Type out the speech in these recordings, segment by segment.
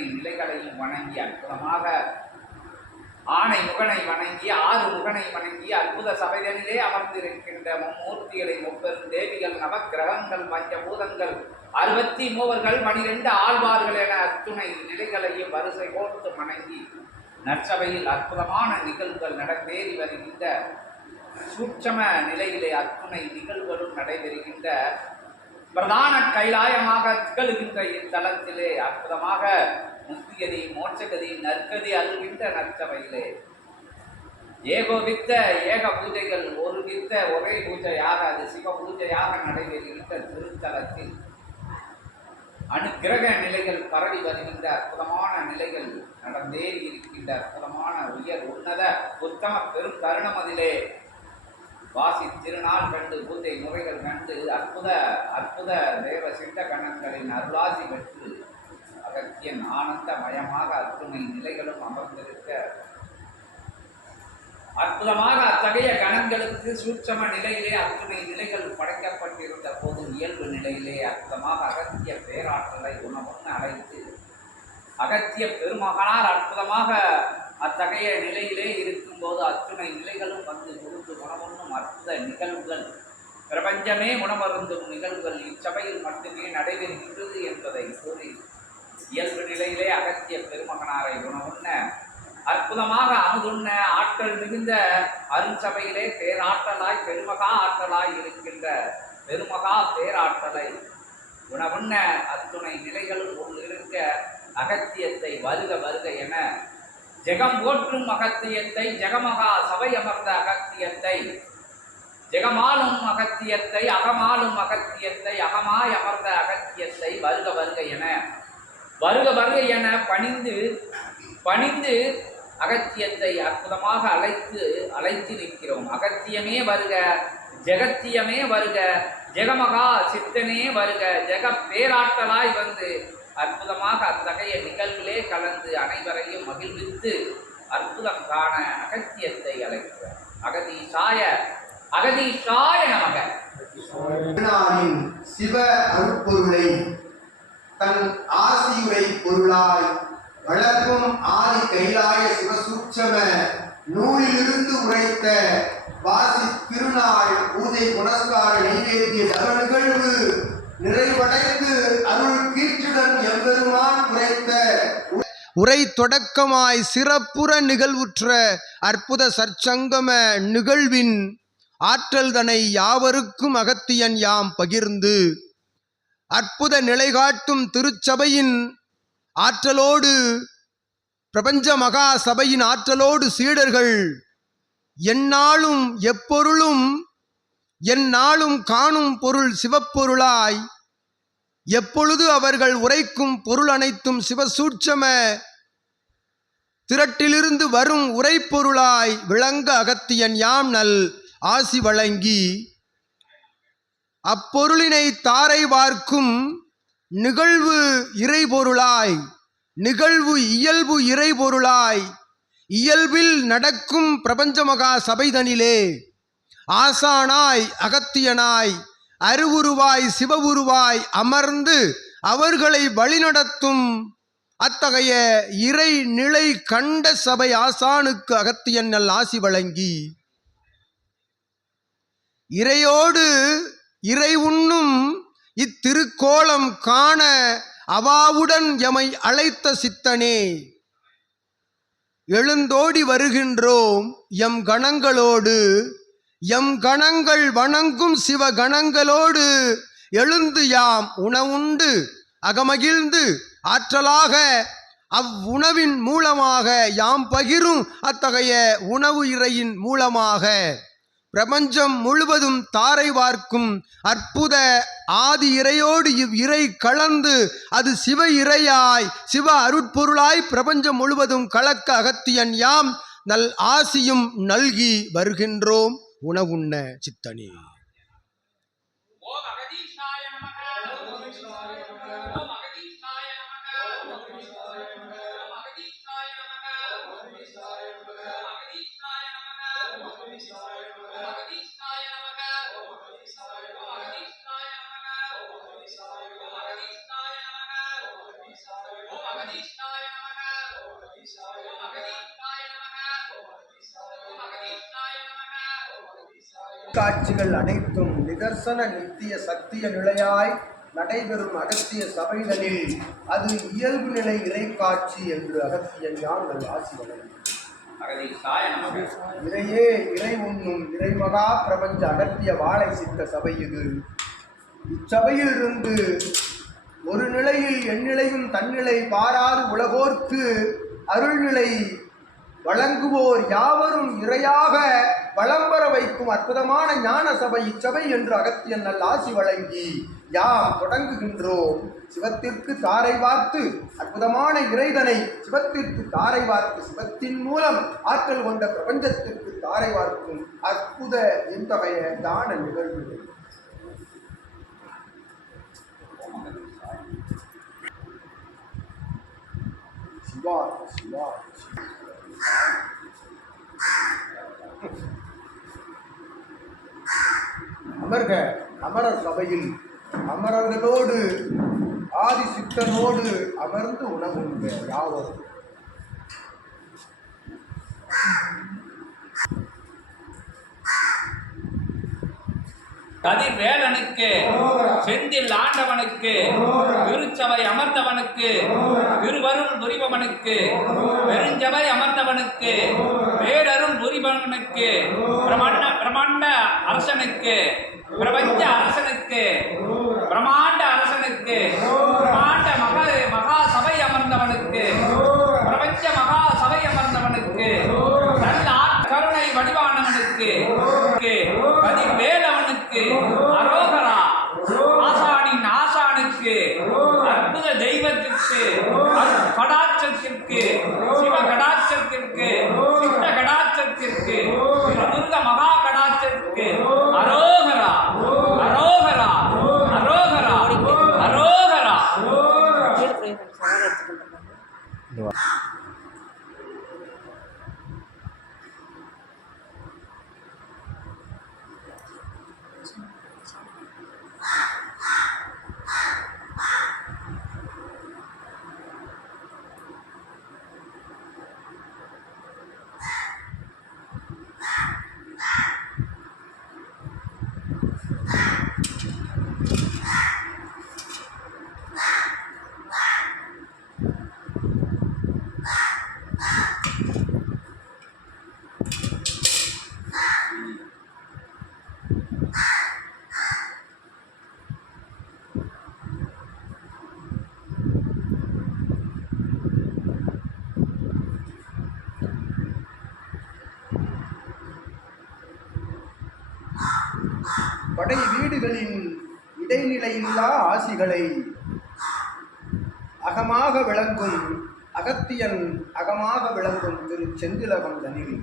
அத்துணை நிலைகளையும் வணங்கி அற்புதமாக ஆணை முகனை வணங்கி ஆறு முகனை வணங்கி அற்புத சபைதனிலே அமர்ந்திருக்கின்ற மும்மூர்த்திகளை முப்பெரும் தேவிகள் நவக்கிரகங்கள் பஞ்சபூதங்கள் 63 12 ஆழ்வார்கள் என அத்துணை நிலைகளையும் வரிசை போட்டு வணங்கி நற்சபையில் அற்புதமான நிகழ்வுகள் நடந்தேறி வருகின்ற சூட்சம நிலையிலே அத்துணை நிகழ்வுகளும் நடைபெறுகின்ற பிரதான கைலாயமாக திகழ்கின்ற இத்தலத்திலே அற்புதமாக முக்திகதி மோட்சகதி நற்கதி அருள்கின்ற நற்சபையிலே ஏகோபித்த ஏக பூஜைகள் ஒருமித்த ஒரே பூஜையாக அது சிவ பூஜையாக நடைபெறுகின்ற திருத்தலத்தில் அனுக்கிரக நிலைகள் பரவி வருகின்ற அற்புதமான நிலைகள் நடந்தேறி இருக்கின்ற அற்புதமான உயர் உன்னத உத்தம பெரும் தருணம் அதிலே வாசி திருநாள் கண்டு பூஜை முறைகள் கண்டு அற்புத தேவ சித்த கணங்களின் அருளாசி பெற்று அகத்தியன் ஆனந்தமயமாக அத்துணை நிலைகளும் அமர்ந்திருக்க அற்புதமாக அத்தகைய கணங்களுக்கு சூட்சம நிலையிலே அத்துணை நிலைகள் படைக்கப்பட்டிருந்த போது இயல்பு நிலையிலே அற்புதமாக அகத்திய பேராற்றலை உணவொன்று அழைத்து அகத்திய பெருமகனார் அற்புதமாக அத்தகைய நிலையிலே இருக்கும்போது அத்துணை நிலைகளும் வந்து கொடுத்து உணவொன்றும் அற்புத நிகழ்வுகள் பிரபஞ்சமே உணவருந்தும் நிகழ்வுகள் இச்சபையில் மட்டுமே நடைபெறுகின்றது என்பதை கூறி இயல்பு நிலையிலே அகத்திய பெருமகனாரை உணவுண்ண அற்புதமாக அமுதுண்ண ஆற்றல் மிகுந்த அருஞ்சபையிலே பேராற்றலாய் பெருமகா ஆற்றலாய் இருக்கின்ற பெருமகா பேராற்றலை உணவுண்ண அத்துணை நிலைகளும் இருக்க அகத்தியத்தை வருக வருக என ஜெகம் போற்றும் அகத்தியத்தை ஜெகமகா சபை அமர்ந்த அகத்தியத்தை ஜெகமாலும் அகத்தியத்தை அகமாலும் அகத்தியத்தை அகமாய் அமர்ந்த அகத்தியத்தை வருக வருக என பணிந்து அகத்தியத்தை அற்புதமாக அழைத்து நிற்கிறோம். அகத்தியமே வருக, ஜெகத்தியமே வருக, ஜெகமகா சித்தனே வருக, ஜெக பேராற்றலாய் வந்து அற்புதமாக அத்தகைய நிகழ்விலே கலந்து அனைவரையும் மகிழ்வித்து அற்புதம் காண அகத்தியத்தை அழைக்கிறார். அகதீஷாய நமக. சிவ அருட்பொருளை தன் ஆசியுரை பொருளாய் வளர்க்கும் ஆதி கைலாய சிவசூட்சம நூலிலிருந்து உரைத்த வாசி திருநாள் பூஜை புனஸ்கார நைவேத்திய தவ நிகழ்வு நிறைவடைந்து அருள் கீற்றுடன் எம்பெருமான் உரைத்த உரை தொடக்கமாய் சிறப்புற நிகழ்வுற்ற அற்புத சற்சங்கம நிகழ்வின் ஆற்றல் தனை யாவருக்கும் அகத்தியன் யாம் பகிர்ந்து அற்புத நிலைகாட்டும் திருச்சபையின் ஆற்றலோடு பிரபஞ்ச மகா சபையின் ஆற்றலோடு சீடர்கள் எந்நாளும் எப்பொருளும் எந்நாளும் காணும் பொருள் சிவப்பொருளாய் எப்பொழுது அவர்கள் உரைக்கும் பொருள் அனைத்தும் சிவசூட்சம திரட்டிலிருந்து வரும் உரைப்பொருளாய் விளங்க அகத்தியன் யாம் நல் ஆசி வழங்கி அப்பொருளினை தாரை வார்க்கும் நிகழ்வு இறைபொருளாய் நிகழ்வு இயல்பு இறைபொருளாய் இயல்பில் நடக்கும் பிரபஞ்சமகா சபைதனிலே ஆசானாய் அகத்தியனாய் அருவுருவாய் சிவவுருவாய் அமர்ந்து அவர்களை வழிநடத்தும் அத்தகைய இறை நிலை கண்ட சபை ஆசானுக்கு அகத்தியன் நல் ஆசி வழங்கி இறையோடு இறை உண்ணும் இத்திருக்கோலம் காண அவாவுடன் எமை அழைத்த சித்தனே எழுந்தோடி வருகின்றோம் எம் கணங்களோடு எம் கணங்கள் வணங்கும் சிவ கணங்களோடு எழுந்து யாம் உணவுண்டு அகமகிழ்ந்து ஆற்றலாக அவ்வுணவின் மூலமாக யாம் பகிரும் அத்தகைய உணவு இறையின் மூலமாக பிரபஞ்சம் முழுவதும் தாரை வார்க்கும் அற்புத ஆதி இறையோடு இவ் இறை கலந்து அது சிவ இறையாய் சிவ அருட்பொருளாய் பிரபஞ்சம் முழுவதும் கலக்க அகத்தியன் யாம் நல் ஆசியும் நல்கி வருகின்றோம் உணவுண்ண சித்தனே. காட்சிகள் அனைத்தும் நிதர்சன நித்திய சத்திய நிலையாய் நடைபெறும் அகத்திய சபைகளில் அது இயல்பு நிலை இறை காட்சி என்று அகத்தியன் யாங்கள் ஆசிவனை இறையே இறை உண்ணும் இறைமகா பிரபஞ்ச அகத்திய வாழை சித்த சபை இது. இச்சபையிலிருந்து ஒரு நிலையில் எந்நிலையும் தன்னிலை பாராது உலகோர்க்கு அருள்நிலை வழங்குவோர் யாவரும் இறையாக வளம்பர வைக்கும் அற்புதமான ஞான சபை இச்சபை என்று அகத்தியன் நல் ஆசி வழங்கி யாம் தொடங்குகின்றோம். சிவத்திற்கு தாரை வார்த்து அற்புதமான இறைதனை சிவத்திற்கு தாரை வார்த்து சிவத்தின் மூலம் ஆற்றல் கொண்ட பிரபஞ்சத்திற்கு தாரை வார்க்கும் அற்புத இத்தகைய தான நிகழ்வுகள். சிவாய் சிவாய் அமர்க அமரர் சபையில் அமரர்களோடு ஆதி சித்தனோடு அமர்ந்து உணவுங்க யாவரும். கதிர்வேலனுக்கு செந்தில் ஆண்டவனுக்கு திருச்சபை அமர்ந்தவனுக்கு திருவருள் புரிபவனுக்கு பெருஞ்சபை அமர்ந்தவனுக்கு பேரருள் புரிபவனுக்கு பிரமாண்ட அரசனுக்கு பிரபஞ்ச அரசனுக்கு பிரமாண்ட அரசனுக்கு பிரமாண்ட மகா சபை அமர்ந்தவனுக்கு பிரபஞ்ச மகா சபை அமர்ந்தவனுக்கு நல்ல கருணை வடிவானவனுக்கு கதிர்வேலவனுக்கு அரோகரா ஆசானின் ஆசானுக்கு அற்புத தெய்வத்திற்கு கடாட்சத்திற்கு சிவ கடாட்சத்திற்கு சித்த கடாட்சத்திற்கு துர்க மகா கடாட்சத்திற்கு அரோகரா அரோகரா அரோகரா அரோகரா. படை வீடுகளின் இடைநிலையில்லா ஆசிகளை அகமாக விளங்கும் அகத்தியன் அகமாக விளங்கும் திரு செந்திலகந்தனில்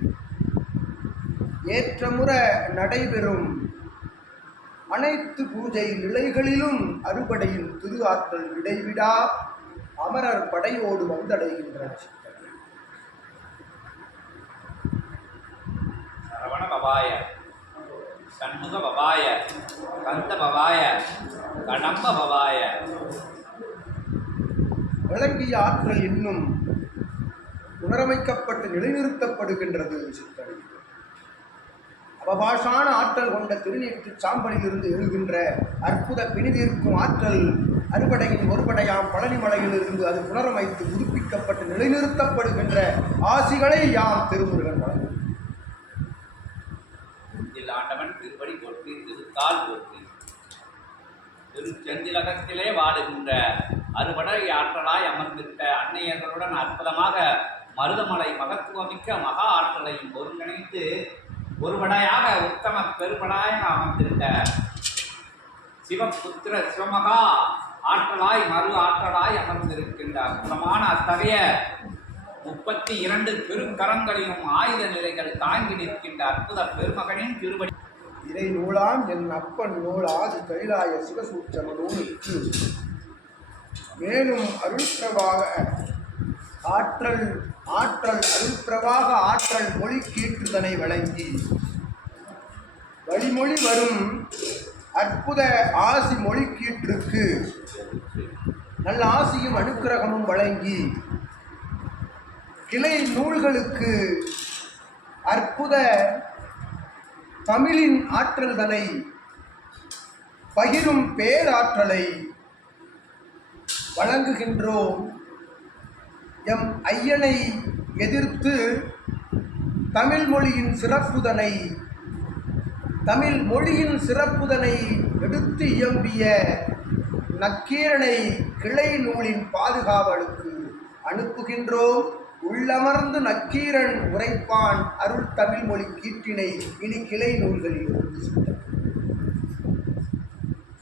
ஏற்றமுற நடைபெறும் அனைத்து பூஜை நிலைகளிலும் அறுபடையின் திரு ஆற்றல் இடைவிடா அமரர் படையோடு வந்தடைகின்றன. சரவண பவாய, சண்முக பவாய, கந்த பவாய, கடம்ப பவாய. விளங்கிய ஆற்றல் இன்னும் புனரமைக்கப்பட்டு நிலைநிறுத்தப்படுகின்றது. சித்தனை அவபாஷான ஆற்றல் கொண்ட திருநீற்று சாம்பலிலிருந்து எழுகின்ற அற்புத பிணிதீர்க்கும் ஆற்றல் அறுபடையின் ஒருபடையாம் பழனிமலையிலிருந்து அது புனரமைத்து புதுப்பிக்கப்பட்டு நிலைநிறுத்தப்படுகின்ற ஆசிகளை யாம் திருமுருகன் வழங்கும். ஆண்டவன் திருப்படி போற்றி திருத்தால் போற்றி. திருச்செந்திலகத்திலே வாழுகின்ற அறுபடை ஆற்றலாய் அமர்ந்திருந்த அன்னையர்களுடன் அற்புதமாக மருதமலை மகத்துவமிக்க மகா ஆற்றலையும் ஒருங்கிணைத்து ஒருபடையாக உத்தம பெருபடாயாக அமர்ந்திருந்த சிவபுத்திர சிவமகா ஆற்றலாய் மறு ஆற்றலாய் அமர்ந்திருக்கின்ற அற்புதமான அத்தகைய 32 திருக்கரங்களிலும் ஆயுத நிலைகள் தாங்கி நிற்கின்ற அற்புத பெருமகனின் திருவடி இறை நூலாம் என் அப்பன் நூல் ஆதி கைலாய சிவசூட்சம நூலுக்கு மேலும் அருள்பிரவாக ஆற்றல் அருள்பிரவாக ஆற்றல் மொழி கீற்றுதனை வழங்கி வழிமொழி வரும் அற்புத ஆசி மொழி கீற்றுக்கு நல்ல ஆசியும் அனுக்கிரகமும் வழங்கி கிளை நூல்களுக்கு அற்புத தமிழின் ஆற்றல்தனை பகிரும் பேராற்றலை வழங்குகின்றோம். எம் ஐயனை எதிர்த்து தமிழ் மொழியின் சிறப்புதனை எடுத்து இயம்பிய நக்கீரனை கிளை நூலின் பாதுகாவலுக்கு அனுப்புகின்றோம். உள்ளமர்ந்து நக்கீரன் உரைப்பான் அருள் தமிழ் மொழி கீற்றினை இனி கிளை நூல்களில்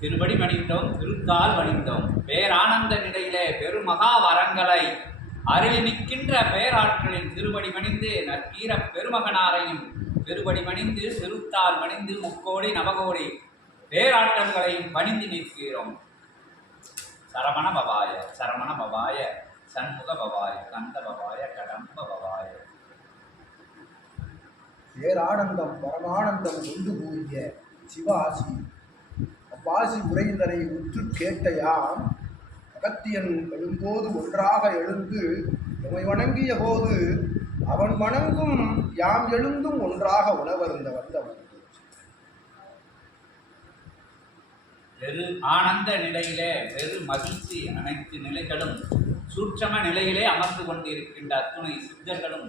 திருபடி பணிந்தோம், திருத்தால் பணிந்தோம். பேரானந்த நிலையிலே பெருமகா வரங்களை அருளி நிற்கின்ற பேராற்றலில் திருபடி பணிந்து நற்கீர பெருமகனாரையும் திருபடி பணிந்து திருத்தால் பணிந்து முக்கோடி நவகோடி பேராற்றல்களையும் பணிந்து நிற்கிறோம். சரவண பவாய, சரவண பவாய, சண்முக பவாய, கந்த பவாய, கடம்ப பவாய. பேரானந்தம் பரமானந்தம் கொண்டு கூறிய சிவாசி அப்பாசி உரையினரை உற்று கேட்டையாம் அகத்தியன் எழும்போது ஒன்றாக எழுந்து எமை வணங்கிய போது அவன் வணங்கும் யாம் எழுந்தும் ஒன்றாக உணவருந்த வந்தவன். பெரு ஆனந்த நிலையிலே பெரு மகிழ்ச்சி அனைத்து நிலைகளும் சூட்சம நிலையிலே அமர்ந்து கொண்டிருக்கின்ற அத்துணை சித்தர்களும்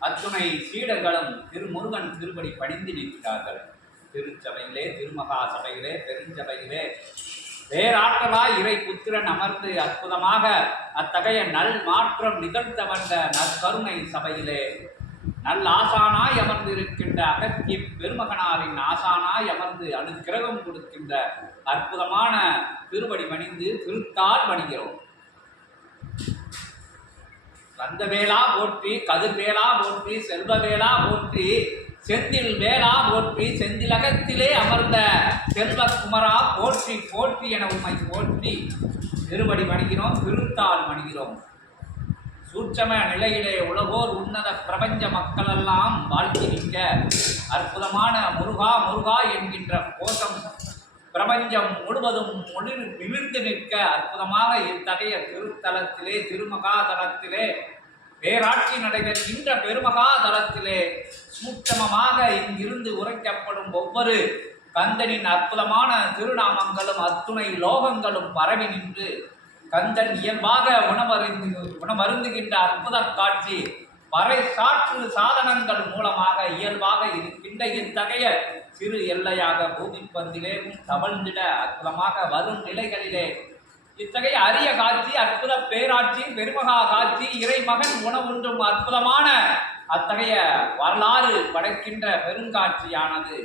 அத்துணை சீடர்களும் திருமுருகன் திருப்படி பணிந்து நிற்கிறார்கள். திருச்சபையிலே, திருமகா சபையிலே, பெருஞ்சபையிலே பேராற்றலாய் இறை புத்திரன் அமர்ந்து அற்புதமாக அத்தகைய நல் மாற்றம் நிகழ்த்த வந்த நற்கருணை சபையிலே நல் ஆசானாய் அமர்ந்து இருக்கின்ற அகத்திய பெருமகனாரின் ஆசானாய் அமர்ந்து அனுக்கிரகம் கொடுக்கின்ற அற்புதமான திருவடி பணிந்து திருத்தால் பணிகிறோம். கந்தவேலா போற்றி, கதிர்வேலா போற்றி, செல்வவேலா போற்றி, செந்தில் வேலா போற்றி, செந்திலகத்திலே அமர்ந்த செல்வக்குமரா போற்றி போற்றி என உம்மை போற்றி திருவடி பணிகிறோம், திருத்தால் பணிகிறோம். சூட்சம நிலையிலே உலகோர் உன்னத பிரபஞ்ச மக்களெல்லாம் வாழ்க்கை நிற்க அற்புதமான முருகா முருகா என்கின்ற கோஷம் பிரபஞ்சம் முழுவதும் நிமிர்ந்து நிற்க அற்புதமாக இத்தகைய திருத்தலத்திலே, திருமகாதலத்திலே பேராட்சி நடைபெறுகின்ற பெருமகாதலத்திலே சூட்சமமாக இங்கிருந்து உரைக்கப்படும் ஒவ்வொரு கந்தனின் அற்புதமான திருநாமங்களும் அத்துணை லோகங்களும் பரவி நின்று கந்தன் இயல்பாக உணவருந்துகின்ற அற்புத காட்சி பறை சாற்று சாதனங்கள் மூலமாக இயல்பாக இருக்கின்ற இத்தகைய சிறு எல்லையாக பூமிப்பந்திலேயும் தவழ்ந்திட அற்புதமாக வரும் நிலைகளிலே இத்தகைய அரிய காட்சி, அற்புத பேராட்சி, பெருமகா காட்சி, இறைமகன் உணவுன்றும் அற்புதமான அத்தகைய வரலாறு படைக்கின்ற பெருங்காட்சியானது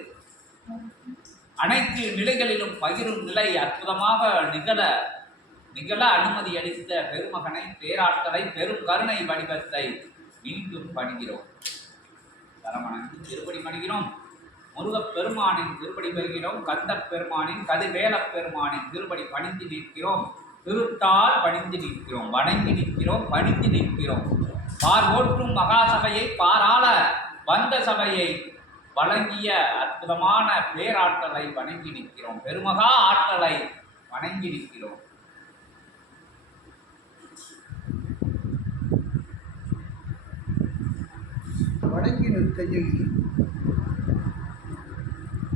அனைத்து நிலைகளிலும் பகிரும் நிலை அற்புதமாக நிகழ அனுமதி அளித்த பெருமகனை, பேராற்றலை, பெரும் கருணை வடிவத்தை மீண்டும் பணிகிறோம். தரமணங்கு திருப்படி பணிகிறோம். முருகப் பெருமானின் திருப்படி பெறுகிறோம். கந்த பெருமானின் கதிர்வேலப் பெருமானின் திருப்படி பணிந்து நிற்கிறோம். திருத்தால் பணிந்து நிற்கிறோம். வணங்கி நிற்கிறோம். பணிந்து நிற்கிறோம். ஓற்றும் மகாசபையை பாராள வந்த சபையை வழங்கிய அற்புதமான பேராற்றலை வணங்கி நிற்கிறோம். பெருமகா ஆற்றலை வணங்கி நிற்கிறோம். வணங்கி நிற்கையில்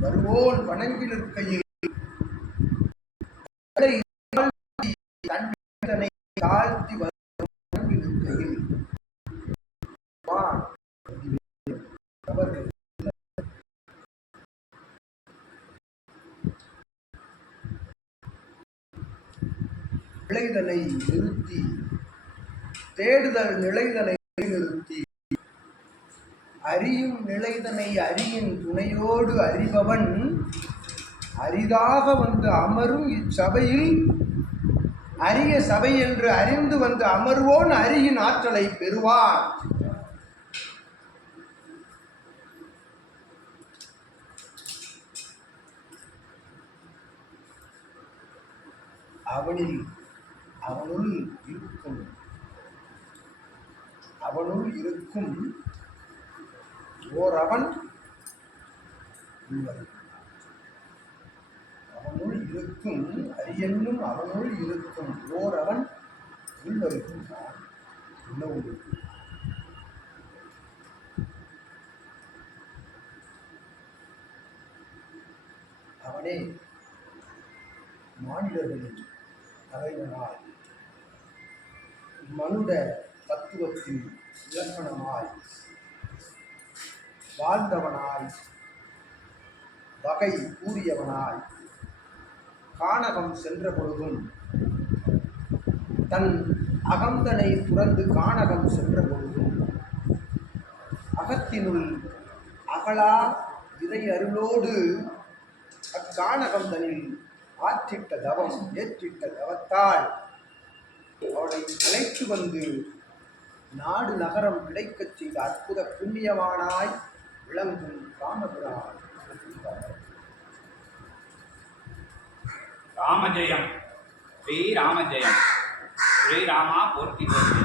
வருவோன் வணங்கி நிற்கையில் தாழ்த்தி வணங்கி நிற்கையில் நிலைதனை நிறுத்தி தேடுதல் நிலைதனை நிறுத்தி அறியும் நிலைதனை அறியின் துணையோடு அறிபவன் அரிதாக வந்து அமரும் இச்சபையில் அரிய சபை என்று அறிந்து வந்து அமர்வோன் அரியின் ஆற்றலை பெறுவான். அவனுள் இருக்கும் ஓர் அவன் அவனுள் இருக்கும் அரியன்னும் அவனுள் இருக்கும் ஓர் அவன் உள்வருகின்றான். மானிடர்களின் தலைவனாய் மனுட தத்துவத்தின் இலக்கணமாய் வாழ்ந்தவனாய் வகை கூறியவனாய் கானகம் சென்ற பொழுதும் தன் அகந்தனை துறந்து கானகம் சென்ற பொழுதும் அகத்தினுள் அகலா இறை அருளோடு அக்கானகந்தனில் ஆற்றிட்ட தவம் ஏற்றிட்ட தவத்தால் அவனை அழைத்து வந்து நாடு நகரம் கிடைக்கச் செய்த அற்புத புண்ணியவானாய் விளங்கும் ராமபிரான். ராமஜெயம், ஸ்ரீராமஜெயம். ஸ்ரீராமா போற்றி போற்றி,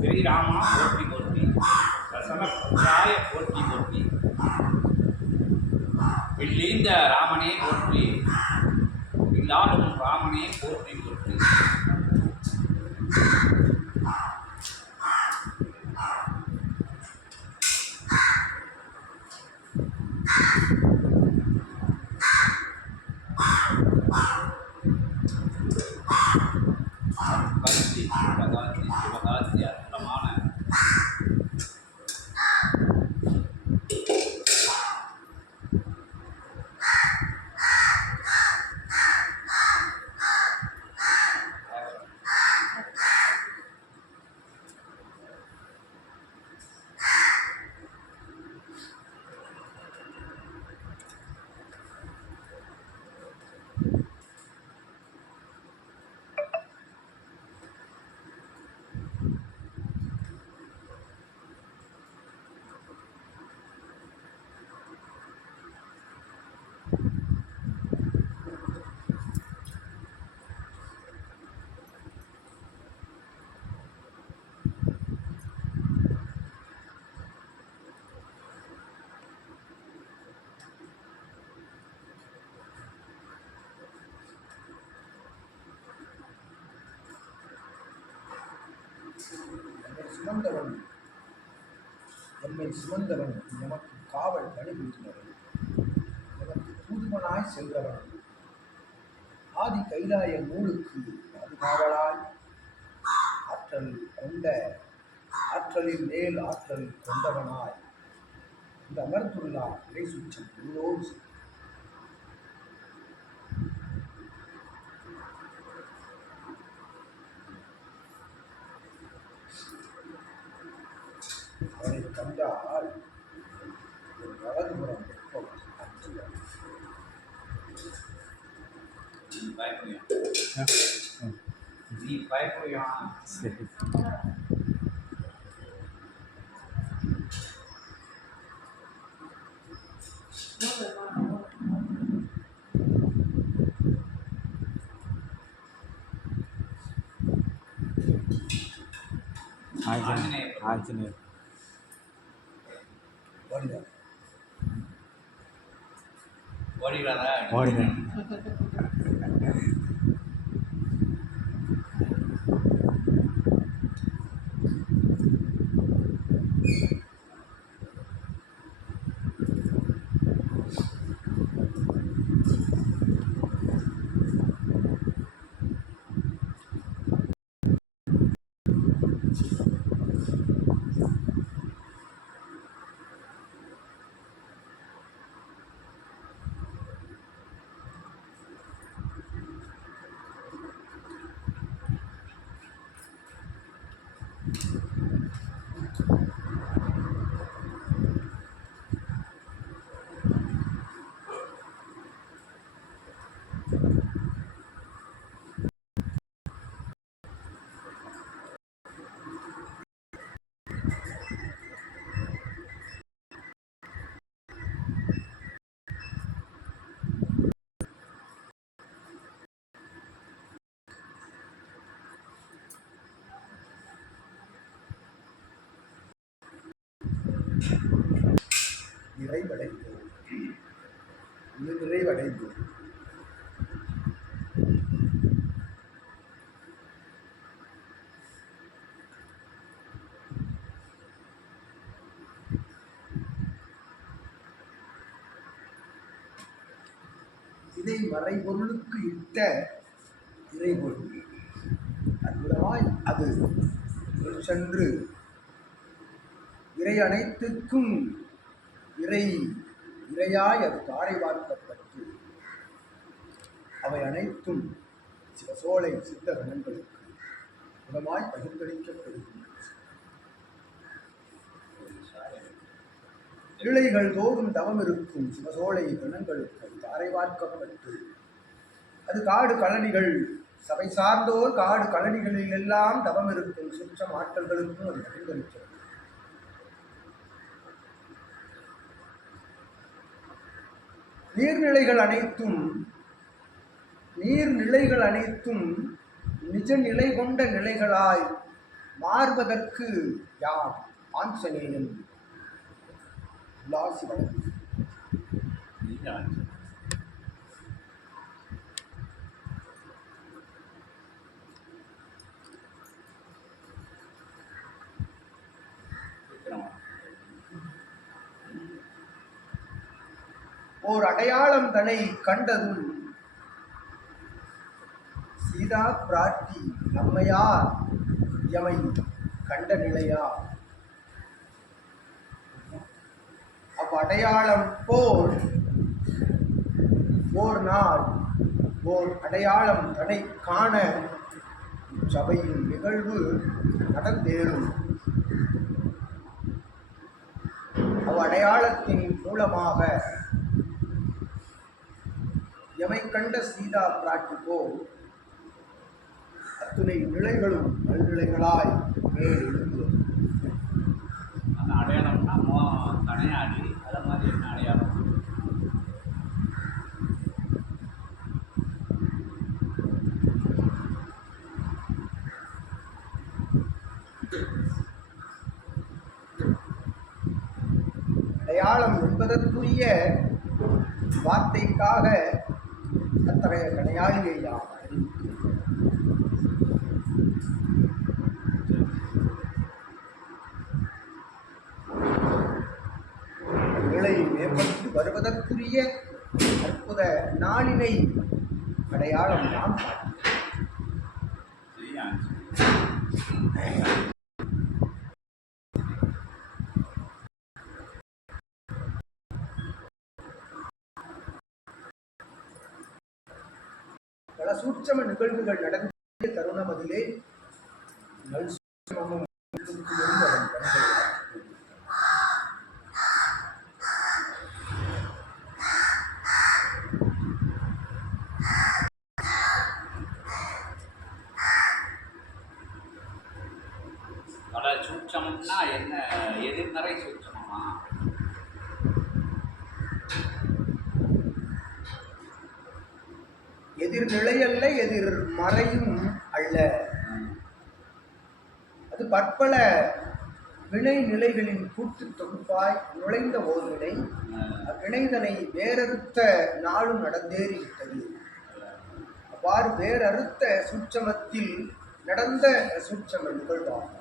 ஸ்ரீராமா போற்றி போற்றி, ரசனபுத்திராய போற்றி போற்றி, வில்லீந்த ராமனே போற்றி, வில்லாலும் ராமனே போற்றி போற்றி. கல்வி சிவகாசி சிவகாசி அற்புதமான எம்மை சுமந்தவன் எமக்கு காவல் பணிபுரிந்தவன் எமக்கு தூதுவனாய் சென்றவன் ஆதி கைலாய நூலுக்கு பாதுகாவலாய் ஆற்றலின் மேல் ஆற்றல் கொண்டவனாய் இந்த அமர்ந்துள்ளார் இறை சுற்றம் உள்ளோடு அவனை கண்டால் ஒரு வலதுபுறம் வெப்பம் அச்சுவார். நீ பயப்படுறியா? ஆஞ்சநேயர் ஓடிடாதா? ஓடினேன். நிறைவடைந்தோம். இதை மறைபொருளுக்கு இட்ட நிலை கொண்டு அற்புதமாய் அது சென்று இறை அனைத்துக்கும் இறையாய் அது தாரை வார்க்கப்பட்டு அவை அனைத்தும் சிவசோலை சித்த கணங்களுக்கு குணமாய் பகிர்ந்தளிக்கப்படுகின்றன. இழைகள் தோறும் தவம் இருக்கும் சிவசோலை கணங்களுக்கு தாரை வார்க்கப்பட்டு அது காடு கழனிகள் சபை சார்ந்தோர் காடு கழனிகளில் எல்லாம் தவம் இருக்கும் சுற்றம் ஆட்களுக்கும் அது பகிர்ந்தளிக்கிறது. நீர்நிலைகள் அனைத்தும் நிஜ நிலை கொண்ட நிலைகளாய் மாறுவதற்கு யார் ஆஞ்சநேயன் உலாசி வழங்கும். ஓர் அடையாளம் தன்னை கண்டதும் சீதா பிராட்டி நம்மையார் எமை கண்ட நிலையா அவ்வடையாளம் போல் ஓர் நாள் ஓர் அடையாளம் தன்னை காண சபையின் நிகழ்வு நடந்தேறும். அவ்வடையாளத்தின் மூலமாக எமை கண்ட சீதா பிராட்டி போல் அத்துணை நிலைகளும் நல்நிலைகளாய் மேல் எழுந்தது. அந்த அடையாளம்னா கணையாடி அதை மாதிரி என்ன அடையாளம்? அடையாளம் என்பதற்குரிய வார்த்தைக்காக அத்தகைய கணையாளியை யார் நிலை மேம்பட்டு வருவதற்குரிய அற்புத நாளினை அடையாளம் நாம் பல சூட்சம நிகழ்வுகள் நடந்த தருணம் அதிலே நல் சூட்சமமும் பல சூட்சமம்னா என்ன? எதிர்மறை சூட்சமமா? எதிர்நிலை அல்ல, எதிர்மறையும் அல்ல. அது பற்பல வினை நிலைகளின் கூட்டு தொகுப்பாய் நுழைந்த ஓர் வினை. அவ்வினைதனை வேறறுத்த நாளும் நடந்தேறிவிட்டது. அவ்வாறு வேறறுத்த சூட்சமத்தில் நடந்த சூட்சம நிகழ்வாகும்.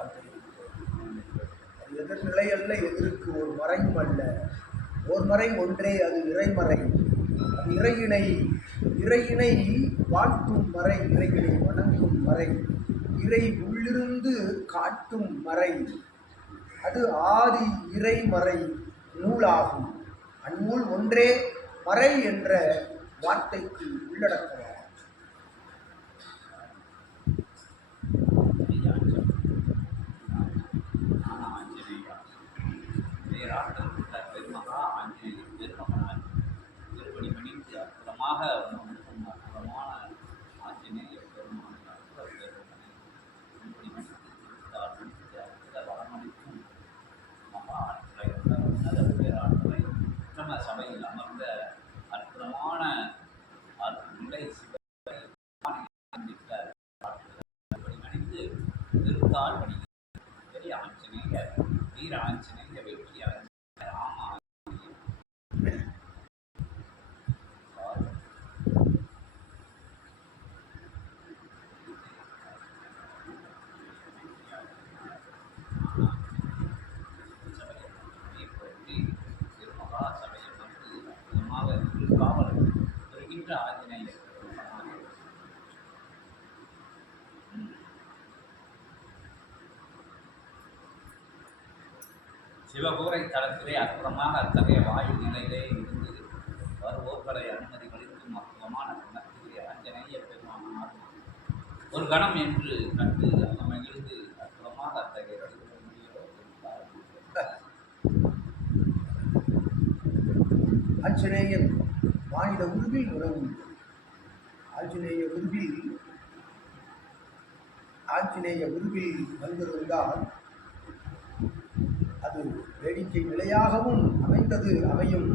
அது எதிர்நிலை அல்ல, எதிர்க்கு ஒரு மறையும் அல்ல. ஓர் மறை ஒன்றே, அது இறைமறை. அது இறையினை வாழ்த்தும் மறை, இறைகளை வணங்கும் மறை, இறை உள்ளிருந்து காட்டும் மறை. அது ஆதி இறைமறை நூலாகும். அந்நூல் ஒன்றே மறை என்ற வார்த்தைக்கு உள்ளடக்கமாகும். சபையில் அமர்ந்த அற்புதமான நிலை மணிந்து திருத்தால் பணி பெரிய ஆஞ்சநேயர் வீர ஆஞ்சநேயர் வெற்றி ஆஞ்சநேயர் ராம காவலர் வருகின்ற ஆஞ்சநேயர் சிவகூரை தளத்திலே அற்புதமாக அத்தகைய வாயு நிலையிலே இருந்து வருவோர்களை அனுமதி அளிக்கும் அற்புதமான கணத்திலே ஆஞ்சநேய பெருமானார் ஒரு கணம் என்று கண்டு மகிழ்ந்து அற்புதமாக அத்தகைய ஆஞ்சநேயன் மாநில உருவில் உறவு ஆஞ்சநேய உருவில் வந்திருந்தால் அது வேடிக்கை நிலையாகவும் அமையும்.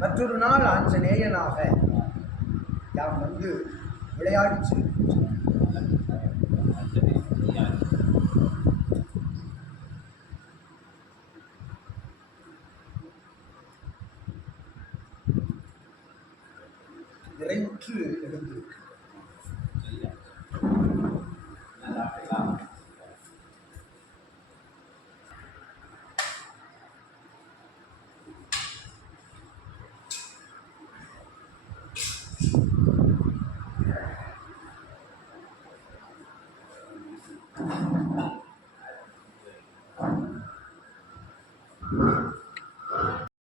மற்றொரு நாள் ஆஞ்சநேயனாக யாம் வந்து விளையாடி செல்கின்றோம். நிறைவுற்று எழுந்திருக்கின்றோம்.